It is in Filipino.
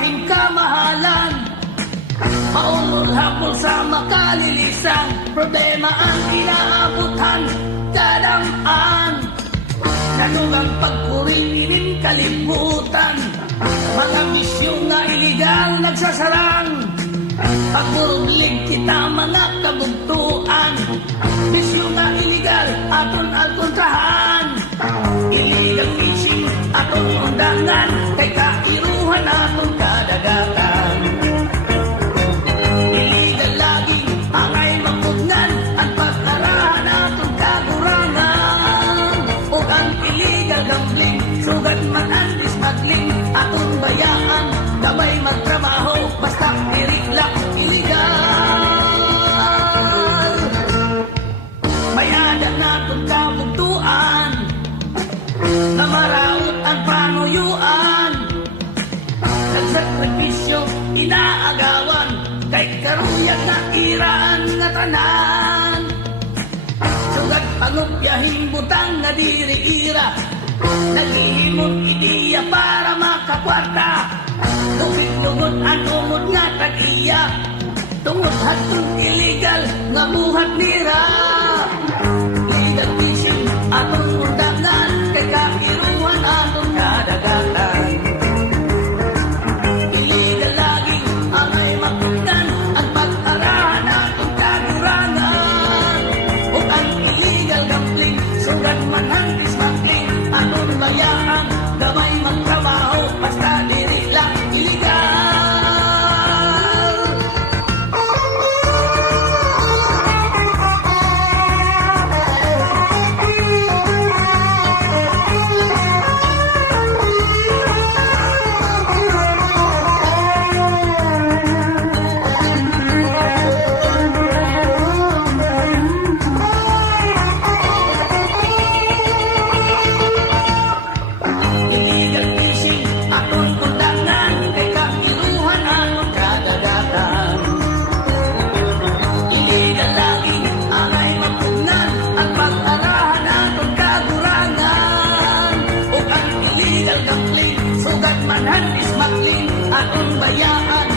lahing kamahalan. Maulol hapol sa makalilisan, problema ang inaabutan, kadamaan. Nanugang pagkuringinin kalimutan, mga misyong na iligal nagsasarang. Pagburuglig kita mga kabugtuan, misyong na iligal aton alkontrahan. Illegal fishing aton undangan, kay kairuhan aton kadagatan. Illegal lagi angay mapugnan, ang pagkarahan aton kagurangan. O ang illegal gambling, sugat man ang smuggling, aton bayaan, damay magtrabaho, basta iriklak illegal. Mayada naton kabugtuan, na maraot ang panuyuan. Nagsakripisyo, inaagawan, kay karuyag na iraan nga tanan. Sugad pangupyahin butang na diri-ira, naghihimot ideya para makakwarta. Lugid-lugod ang umod nga tag-iya, tungod hatong illegal nga buhat nira. Legal fishing atong undangan, kay kairuhan atong kadagatan. Illegal lagi angay mapugnan, ang pag-arahan atong kagurangan. O ang illegal gambling, sugat man ang smuggling, atong bayaan, gamay magtrabaho, basta diri lang illegal. Illegal fishing atong undangan, kay kairuhan atong kadagatan. Illegal lagi angay mapugnan, ang pag-arahan atong kagurangan. O ang illegal gambling, sugat man ang smuggling, atong bayaan,